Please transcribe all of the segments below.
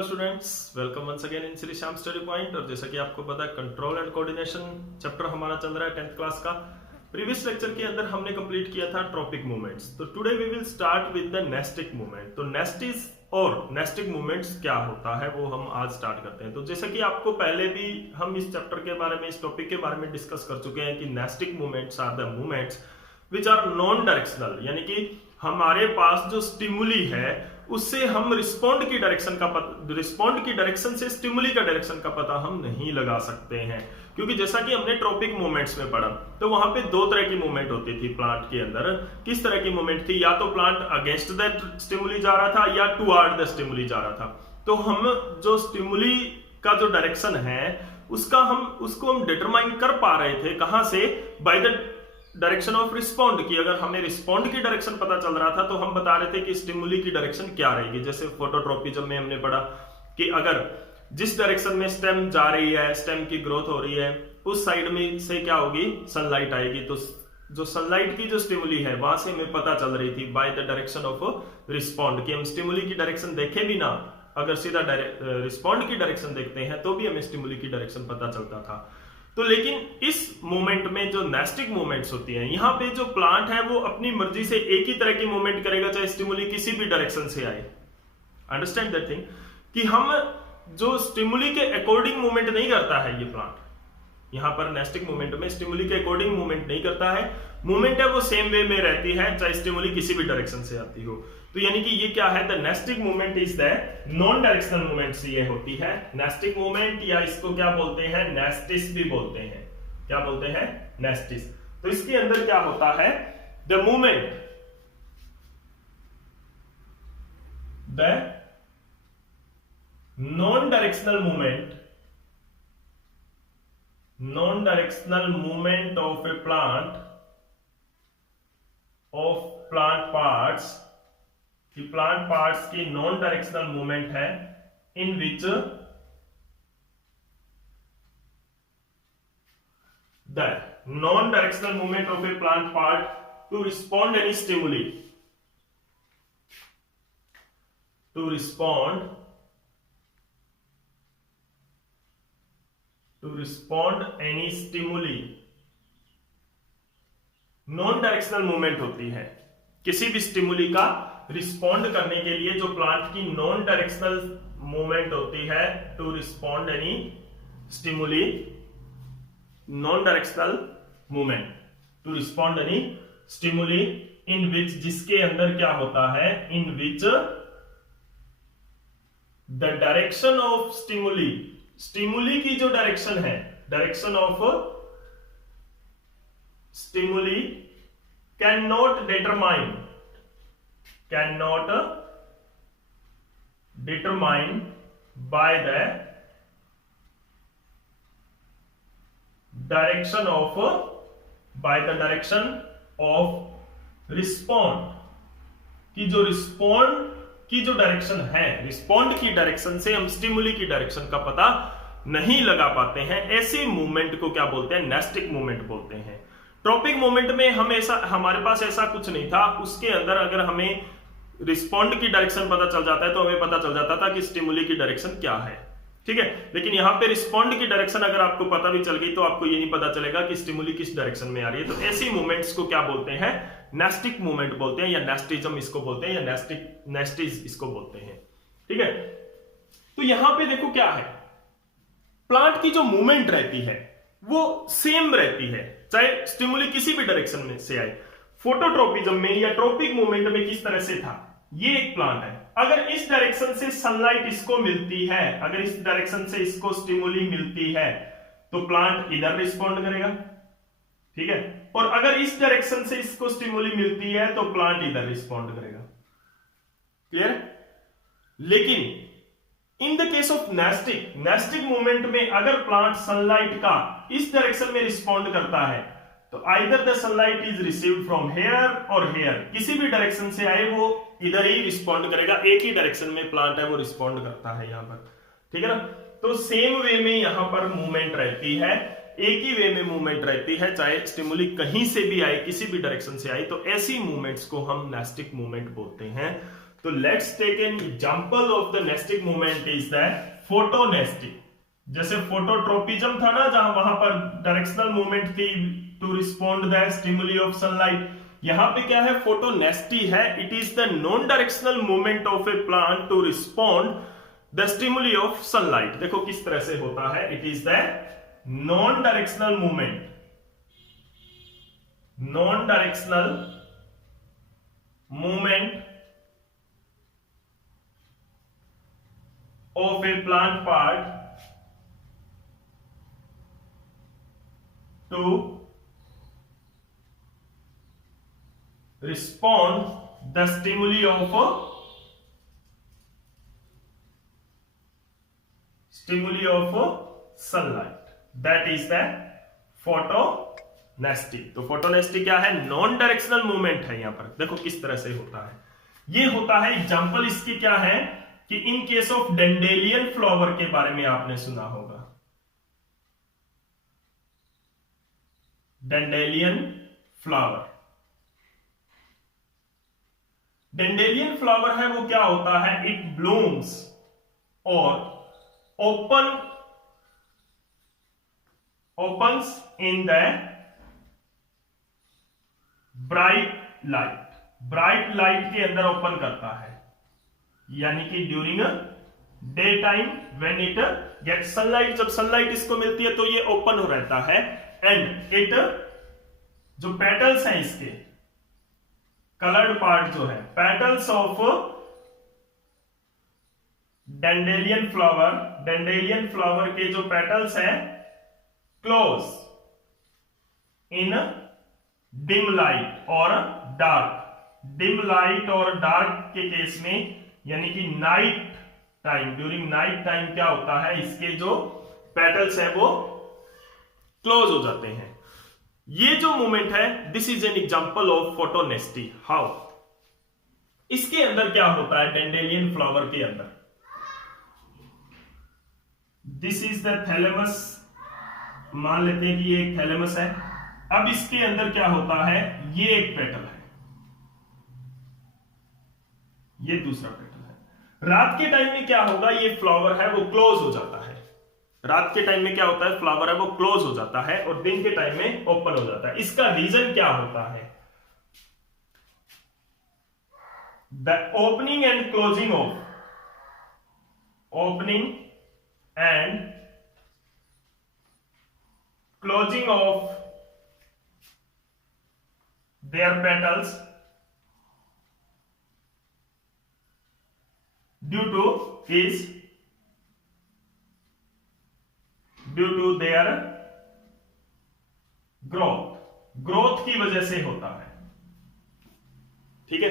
Hello students, welcome once again in Shri Shyam study point. और जैसा कि आपको पता है, कंट्रोल एंड कोऑर्डिनेशन चैप्टर हमारा चल रहा है 10th क्लास का। प्रीवियस लेक्चर के अंदर हमने कंप्लीट किया था ट्रॉपिक मूवमेंट्स। तो today we will start with the nastic movement. तो नेस्टिस और नेस्टिक मूवमेंट्स क्या होता है वो हम आज स्टार्ट करते हैं। तो जैसा कि आपको पहले भी हम इस चैप्टर के बारे में, इस टॉपिक के बारे में डिस्कस कर चुके हैं कि nastic movements are the movements which are non directional, यानी कि हमारे पास जो स्टिमुली है उससे हम रिस्पॉन्ड की डायरेक्शन से स्टिमुली का डायरेक्शन का पता हम नहीं लगा सकते हैं। क्योंकि जैसा कि हमने ट्रॉपिक मूवमेंट्स में पढ़ा, तो वहां पे दो तरह की मूवमेंट होती थी प्लांट के अंदर। किस तरह की मूवमेंट थी? या तो प्लांट अगेंस्ट द स्टिमुली जा रहा था या टुवर्ड द स्टिमुली जा रहा था। तो हम जो स्टिमुली का जो डायरेक्शन है उसको हम डिटरमाइन कर पा रहे थे। कहां से? By the direction of respond की। अगर हमें रिस्पॉन्ड की डायरेक्शन पता चल रहा था तो हम बता रहे थे कि स्टिमुली की डायरेक्शन क्या रहेगी। जैसे फोटोट्रोपिज्म में हमने पढ़ा कि अगर जिस डायरेक्शन में स्टेम जा रही है, स्टेम की ग्रोथ हो रही है, उस साइड में से क्या होगी? सनलाइट आएगी। तो जो सनलाइट की जो स्टिमुली है वहां से हमें पता चल रही थी by the direction of respond कि हम स्टिमुली की डायरेक्शन देखे भी ना, अगर सीधा रिस्पॉन्ड की डायरेक्शन देखते हैं तो भी हमें स्टिमुली की डायरेक्शन पता चलता था। तो लेकिन इस मोमेंट में जो नेस्टिक मूवमेंट्स होती हैं, यहाँ पे जो प्लांट है वो अपनी मर्जी से एक ही तरह की मूवमेंट करेगा चाहे स्टिमुली किसी भी डायरेक्शन से आए। अंडरस्टैंड दैट थिंग कि हम जो स्टिमुली के अकॉर्डिंग मूवमेंट नहीं करता है ये प्लांट। यहाँ पर नेस्टिक मूवमेंट में स्टिमुली के अकॉर्डिंग मूवमेंट नहीं करता है। मूवमेंट है वो सेम वे में रहती है चाहे स्टिमुली किसी भी डायरेक्शन से आती हो। तो यानी कि ये क्या है? The nastic movement is the non directional movement ये होती है नेस्टिक मूवमेंट, या इसको क्या बोलते हैं? नेस्टिस भी बोलते हैं। क्या बोलते हैं? नेस्टिस। तो इसके अंदर क्या होता है? The movement, the non directional movement of a plant parts कि प्लांट पार्ट्स की नॉन डायरेक्शनल मूवमेंट है in which the non directional movement of a plant part to respond any stimuli, to respond any stimuli. Non directional movement होती है किसी भी stimuli का respond करने के लिए जो प्लांट की नॉन डायरेक्शनल मूवमेंट होती है to respond any stimuli, non directional movement to respond any stimuli in which, जिसके अंदर क्या होता है? In which the direction of stimuli की जो डायरेक्शन है, direction of stimuli cannot determine by the direction of respond की जो रिस्पॉन्ड की जो डायरेक्शन है, रिस्पॉन्ड की डायरेक्शन से हम स्टिमुली की डायरेक्शन का पता नहीं लगा पाते हैं। ऐसी मूवमेंट को क्या बोलते हैं? नेस्टिक मूवमेंट बोलते हैं। ट्रॉपिक मूवमेंट में हमारे पास ऐसा कुछ नहीं था। उसके अंदर अगर हमें रिस्पॉन्ड की डायरेक्शन पता चल जाता है तो हमें पता चल जाता था कि स्टिमुली की डायरेक्शन क्या है। ठीक है, लेकिन यहाँ पे रिस्पॉन्ड की डायरेक्शन अगर आपको पता भी चल गई तो आपको ये नहीं पता चलेगा कि स्टिमुली किस डायरेक्शन में आ रही है। तो ऐसी मूवमेंट्स को क्या बोलते हैं? नेस्टिक मूवमेंट बोलते हैं, या नेस्टिज्म इसको बोलते हैं, या नेस्टिज इसको बोलते हैं। ठीक है, तो यहां पे देखो क्या है, प्लांट की जो मूवमेंट रहती है वो सेम रहती है चाहे स्टिमुली किसी भी डायरेक्शन में से आए। फोटोट्रोपिज्म में या ट्रॉपिक मूवमेंट में किस तरह से था? ये एक प्लांट है, अगर इस डायरेक्शन से सनलाइट इसको मिलती है, अगर इस डायरेक्शन से इसको स्टिमुली मिलती है तो प्लांट इधर रिस्पॉन्ड करेगा। ठीक है, और अगर इस डायरेक्शन से इसको स्टिमुली मिलती है तो प्लांट इधर रिस्पॉन्ड करेगा। क्लियर? लेकिन in the case of nastic movement में अगर प्लांट सनलाइट का इस डायरेक्शन में रिस्पॉन्ड करता है तो either the sunlight is received from here और हेयर, किसी भी डायरेक्शन से आए वो इधर ही रिस्पॉन्ड करेगा। एक ही डायरेक्शन में प्लांट है वो रिस्पॉन्ड करता है यहां पर। ठीक है ना? तो सेम वे में यहां पर मूवमेंट रहती है, एक ही वे में मूवमेंट रहती है, चाहे स्टिमुली कहीं से भी आए, किसी भी डायरेक्शन से आए, तो ऐसी मूवमेंट्स को हम नेस्टिक मूवमेंट बोलते हैं। तो let's take an example of the nastic movement is that photonastic. जैसे फोटोट्रोपिज्म था ना, जहां वहां पर डायरेक्शनल मूवमेंट थी to respond the stimuli of sunlight, यहां पे क्या है, फोटोनेस्टी है। It is the non directional movement of a plant to respond the stimuli of sunlight. देखो किस तरह से होता है, it is the non directional movement, non directional movement of a plant part to respond the stimuli of sunlight, that is the फोटोनेस्टी। तो फोटोनेस्टी क्या है, non directional movement है। यहां पर देखो किस तरह से होता है, ये होता है। एग्जांपल इसकी क्या है कि in case of dandelion flower के बारे में आपने सुना होगा, डेंडेलियन फ्लावर। डेंडेलियन फ्लावर है वो क्या होता है, इट ब्लूम्स और opens in the bright light के अंदर ओपन करता है, यानी कि during day time when it get sunlight, जब सनलाइट इसको मिलती है तो ये ओपन हो रहता है। एंड इट जो पेटल्स हैं इसके, कलर्ड पार्ट जो है, पेटल्स ऑफ डेंडेलियन फ्लावर के जो पेटल्स हैं क्लोज इन डिम लाइट और डार्क। डिम लाइट और डार्क के केस में, यानी कि night time, during night time क्या होता है, इसके जो पेटल्स हैं वो क्लोज हो जाते हैं। ये जो मूवमेंट है, this is an example of फोटोनेस्टी। How, इसके अंदर क्या होता है, डेंडेलियन फ्लावर के अंदर, दिस इज द थैलेमस, मान लेते हैं कि ये एक थैलेमस है। अब इसके अंदर क्या होता है, ये एक पेटल है, ये दूसरा पेटल है। रात के टाइम में क्या होगा, ये फ्लावर है वो क्लोज हो जाता है। रात के टाइम में क्या होता है, फ्लावर है वो क्लोज हो जाता है और दिन के टाइम में ओपन हो जाता है। इसका रीजन क्या होता है, the opening and closing of their petals due to their growth की वजह से होता है। ठीक है,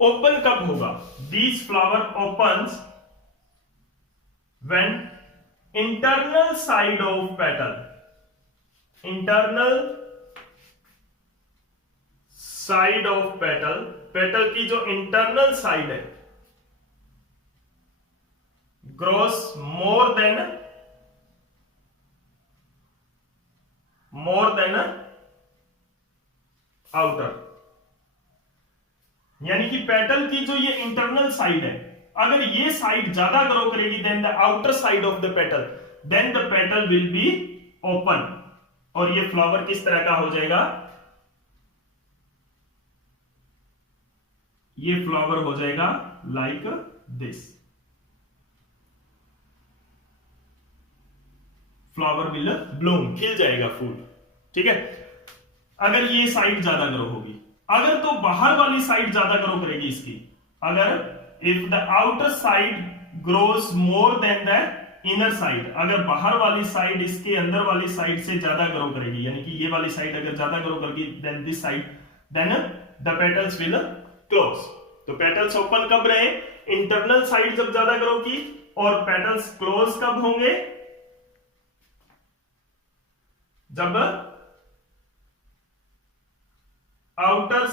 ओपन कब होगा, this flower opens when internal side of petal, internal side of petal, petal की जो इंटरनल साइड है, ग्रोस मोर देन आउटर, यानी कि पेटल की जो ये इंटरनल साइड है, अगर ये साइड ज्यादा ग्रो करेगी then the outer side of the petal, then the petal will be open, और ये फ्लावर किस तरह का हो जाएगा, ये फ्लावर हो जाएगा like this, flower will Bloom, खिल जाएगा फूल। ठीक है, अगर ये साइड ज्यादा ग्रो होगी, अगर तो बाहर वाली साइड ज्यादा ग्रो करेगी इसकी, अगर if the outer side grows more than the inner side, अगर बाहर वाली साइड इसके अंदर वाली साइड से ज्यादा ग्रो करेगी, यानी कि ये वाली साइड अगर ज्यादा ग्रो करेगी than this side, then the petals will close. तो पेटल्स ओपन कब रहे, इंटरनल साइड जब ज्यादा ग्रो की, और पेटल्स क्लोज कब होंगे, जब outer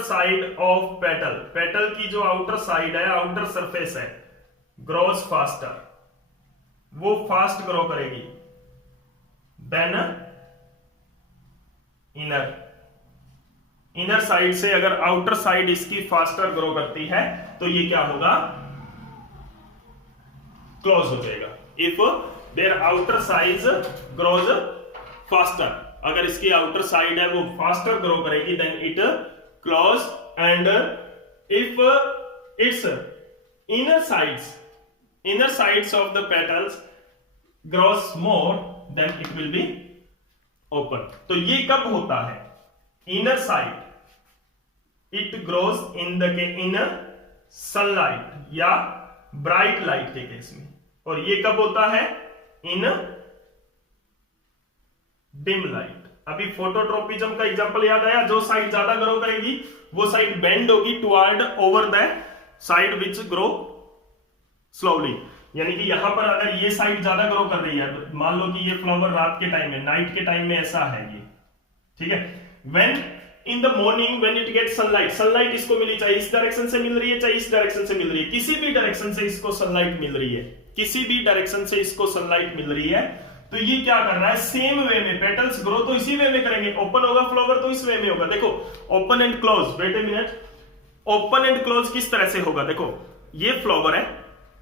side of petal, petal की जो आउटर साइड है, आउटर सरफेस है, ग्रोस फास्टर, वो फास्ट ग्रो करेगी देन इनर, इनर साइड से अगर आउटर साइड इसकी फास्टर ग्रो करती है तो ये क्या होगा, क्लोज हो जाएगा। If their outer size grows faster, अगर इसकी आउटर साइड है वो फास्टर ग्रो करेगी then it close, and if it's inner sides of the petals grows more then it will be open। तो ये कब होता है, inner side it grows in sunlight या bright light के केस में, और ये कब होता है, in dim light। अभी फोटोट्रोपिज्म का एग्जांपल याद आया, जो साइड ज्यादा ग्रो करेगी वो साइड बेंड होगी toward over the side which grow slowly, यानी कि यहां पर अगर ये साइड ज्यादा ग्रो कर रही है, मान लो कि ये फ्लावर रात के टाइम में, नाइट के टाइम में ऐसा है ये, ठीक है। When in the morning when it get sunlight इसको मिली, चाहे इस डायरेक्शन से मिल रही है चाहे इस डायरेक्शन से मिल रही है, किसी भी डायरेक्शन से इसको सनलाइट मिल रही है, किसी भी डायरेक्शन से इसको सनलाइट मिल रही है, तो ये क्या कर रहा है, सेम वे में पेटल्स ग्रो तो इसी वे में करेंगे, ओपन होगा फ्लावर तो इस वे में होगा। देखो open and close, wait a minute, open and close किस तरह से होगा, देखो ये फ्लावर है,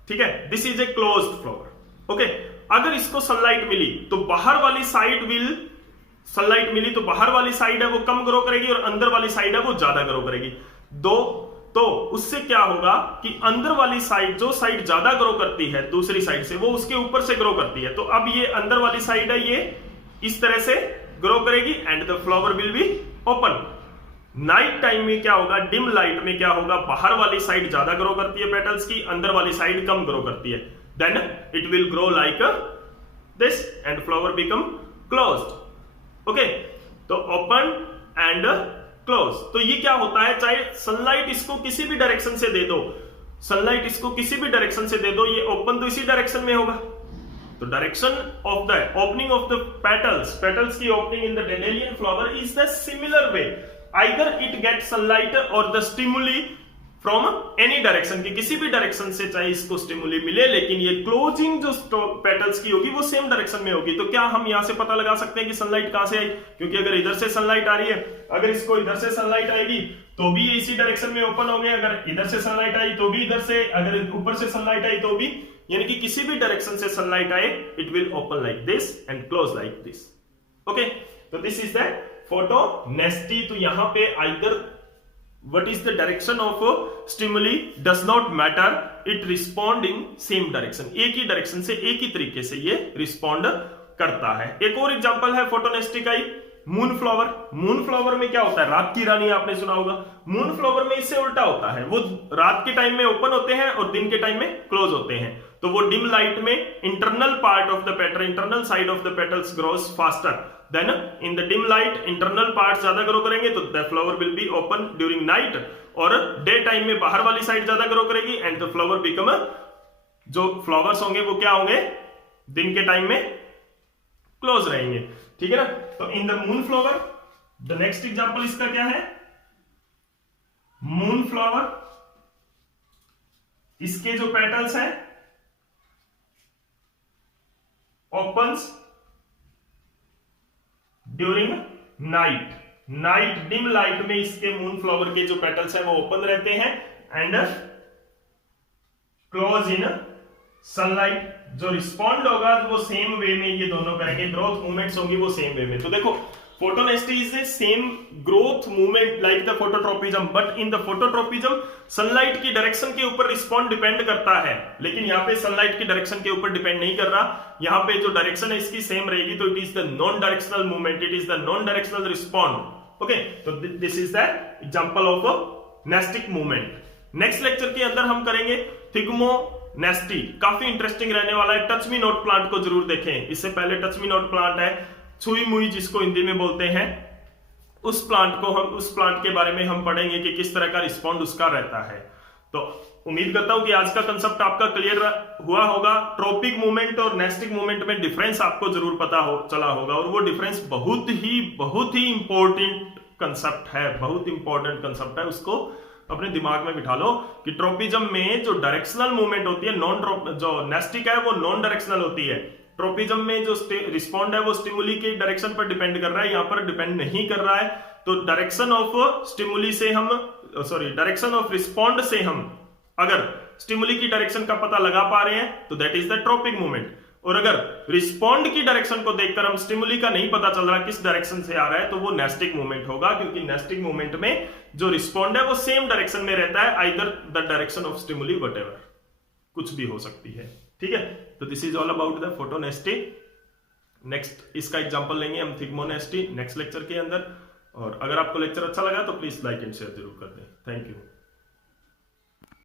ठीक है, this is a closed flower, okay. अगर इसको सनलाइट मिली तो बाहर वाली साइड सनलाइट मिली तो बाहर वाली साइड है वो कम ग्रो करेगी और अंदर वाली साइड है वो ज्यादा ग्रो करेगी। तो उससे क्या होगा कि अंदर वाली साइड, जो साइड ज्यादा ग्रो करती है दूसरी साइड से, वो उसके ऊपर से ग्रो करती है। तो अब ये अंदर वाली साइड है, ये इस तरह से ग्रो करेगी and the flower will be open. Night time में क्या होगा, डिम लाइट में क्या होगा, बाहर वाली साइड ज्यादा ग्रो करती है पेटल्स की, अंदर वाली साइड कम ग्रो करती है, then it will grow like this and flower become closed, okay. तो ओपन एंड क्लोज, तो ये क्या होता है, चाहे सनलाइट इसको किसी भी डायरेक्शन से दे दो, सनलाइट इसको किसी भी डायरेक्शन से दे दो, ये ओपन तो इसी डायरेक्शन में होगा। तो direction of the opening of the petals की opening in the dandelion flower is the similar way, either it gets sunlight or the stimuli from any direction, की किसी भी डायरेक्शन से चाहे इसको स्टिमुली मिले, लेकिन ये क्लोजिंग जो पेटल्स की होगी वो सेम डायरेक्शन में होगी। तो क्या हम यहां से पता लगा सकते हैं कि सनलाइट कहां से आई, क्योंकि अगर इधर से सनलाइट आ रही है, अगर इसको इधर से सनलाइट आएगी तो भी इसी डायरेक्शन में ओपन हो गया, अगर इधर से सनलाइट आई तो भी इधर से, अगर ऊपर से सनलाइट आई तो भी, यानी कि किसी भी डायरेक्शन से सनलाइट आए it will open like this and close like this, okay. तो दिस इज द फोटोनेस्टी। तो यहां पे either what is the direction of stimuli does not matter, it respond in same direction, एक ही डायरेक्शन से एक ही तरीके से ये रिस्पॉन्ड करता है। एक और एग्जांपल है फोटोनेस्टी का ही, मून फ्लावर। मून फ्लावर में क्या होता है, रात की रानी आपने सुना होगा, मून फ्लावर में इससे उल्टा होता है, वो रात के टाइम में ओपन होते हैं और दिन के टाइम में क्लोज होते हैं। तो वो डिम लाइट में internal part of the petal, internal side of the petals grows faster, then in the dim light internal part ज्यादा ग्रो करेंगे तो the flower will be open during night, और डे टाइम में बाहर वाली साइड ज्यादा ग्रो करेगी एंड द फ्लावर बिकम, जो फ्लावर्स होंगे वो क्या होंगे, दिन के टाइम में क्लोज रहेंगे, ठीक है ना। तो in the moon flower, the next example इसका क्या है, मून फ्लावर, इसके जो पेटल्स हैं opens during night dim light में इसके मून फ्लावर के जो पेटल्स हैं वो ओपन रहते हैं एंड क्लोज इन सनलाइट। जो रिस्पॉन्ड होगा वो सेम वे में ये दोनों करेंगे, ग्रोथ मूवमेंट्स होंगी वो सेम वे में। तो देखो फोटोनेस्टी is the same growth movement like the phototropism, but in the phototropism sunlight की डायरेक्शन के ऊपर रिस्पॉन्ड डिपेंड करता है, लेकिन यहाँ पे सनलाइट की डायरेक्शन के ऊपर डिपेंड नहीं कर रहा। यहाँ पे जो डायरेक्शन है इसकी सेम रहेगी, तो it is the non directional movement, it is the non directional respond, okay. तो this is the example of nastic movement. Next lecture के अंदर हम करेंगे थिग्मोनेस्टी, काफी इंटरेस्टिंग रहने वाला है। टच मी नॉट प्लांट को जरूर देखें, इससे पहले टच मी नॉट प्लांट है, छुई मुई जिसको हिंदी में बोलते हैं, उस प्लांट के बारे में हम पढ़ेंगे कि किस तरह का रिस्पॉन्ड उसका रहता है। तो उम्मीद करता हूं कि आज का कंसेप्ट आपका क्लियर हुआ होगा। ट्रॉपिक मूवमेंट और नेस्टिक मूवमेंट में डिफरेंस आपको जरूर पता चला होगा, और वो डिफरेंस बहुत ही इंपॉर्टेंट कंसेप्ट है, बहुत इंपॉर्टेंट कंसेप्ट है, उसको अपने दिमाग में बिठा लो कि ट्रोपिज्म में जो डायरेक्शनल मूवमेंट होती है, जो नेस्टिक है वो नॉन डायरेक्शनल होती है। ट्रोपिज्म में जो रिस्पॉन्ड है वो स्टिमुली के डायरेक्शन पर डिपेंड कर रहा है, यहां पर डिपेंड नहीं कर रहा है। तो डायरेक्शन ऑफ स्टिमुली से हम डायरेक्शन ऑफ रिस्पॉन्ड से हम अगर स्टिमुली की डायरेक्शन का पता लगा पा रहे हैं तो that is the tropic movement. और अगर रिस्पॉन्ड की डायरेक्शन को देखकर हम स्टिमुली का नहीं पता चल रहा किस डायरेक्शन से आ रहा है तो वो नेस्टिक मूवमेंट होगा, क्योंकि नेस्टिक मूवमेंट में जो रिस्पॉन्ड है वो सेम डायरेक्शन में रहता है, either the direction of stimuli whatever, कुछ भी हो सकती है। ठीक है, तो this is all about the फोटोनेस्टी। Next इसका एग्जांपल लेंगे हम थिग्मोनेस्टी नेक्स्ट लेक्चर के अंदर। और अगर आपको लेक्चर अच्छा लगा तो प्लीज लाइक एंड शेयर जरूर कर दें। Thank you.